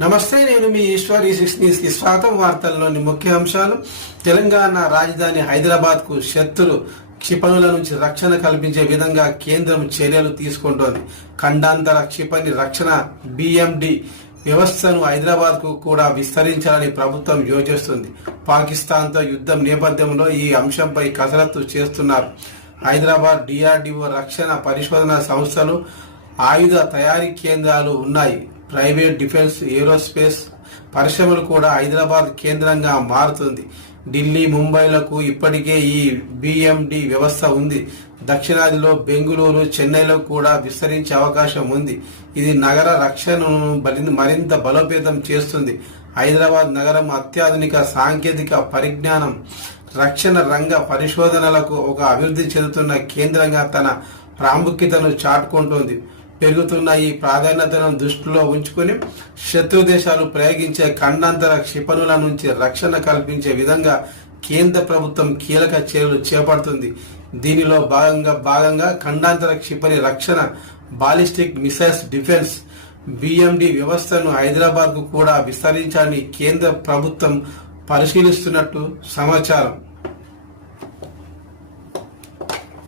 నమస్తే నేను మీ ఈశ్వర్ ఈ సిక్స్ న్యూస్కి స్వాగతం వార్తల్లోని ముఖ్య అంశాలు. తెలంగాణ రాజధాని హైదరాబాద్కు శత్రు క్షిపణుల నుంచి రక్షణ కల్పించే విధంగా కేంద్రం చర్యలు తీసుకుంటోంది. ఖండాంతర క్షిపణి రక్షణ బిఎండి వ్యవస్థను హైదరాబాద్కు కూడా విస్తరించాలని ప్రభుత్వం యోచిస్తుంది. పాకిస్తాన్తో యుద్ధం నేపథ్యంలో ఈ అంశంపై కసరత్తు చేస్తున్నారు. హైదరాబాద్ డిఆర్డిఓ రక్షణ పరిశోధన సంస్థలు ఆయుధ తయారీ కేంద్రాలు ఉన్నాయి. ప్రైవేట్ డిఫెన్స్ ఏరోస్పేస్ పరిశ్రమలు కూడా హైదరాబాద్ కేంద్రంగా మారుతుంది. ఢిల్లీ ముంబైలకు ఇప్పటికే ఈ బిఎండి వ్యవస్థ ఉంది. దక్షిణాదిలో బెంగళూరు చెన్నైలో కూడా విస్తరించే అవకాశం ఉంది. ఇది నగర రక్షణను మరింత బలోపేతం చేస్తుంది. హైదరాబాద్ నగరం అత్యాధునిక సాంకేతిక పరిజ్ఞానం రక్షణ రంగ పరిశోధనలకు ఒక అభివృద్ధి చెందుతున్న కేంద్రంగా తన ప్రాముఖ్యతను చాటుకుంటోంది. పెరుగుతున్న ఈ ప్రాధాన్యతను దృష్టిలో ఉంచుకుని శత్రు దేశాలు ప్రయోగించే ఖండాంతర క్షిపణుల నుంచి రక్షణ కల్పించే విధంగా కేంద్ర ప్రభుత్వం కీలక చర్యలు చేపడుతుంది. దీనిలో భాగంగా భాగంగా ఖండాంతర క్షిపణి రక్షణ బాలిస్టిక్ మిసైల్స్ డిఫెన్స్ బిఎండి వ్యవస్థను హైదరాబాద్కు కూడా విస్తరించాలని కేంద్ర ప్రభుత్వం పరిశీలిస్తున్నట్టు సమాచారం.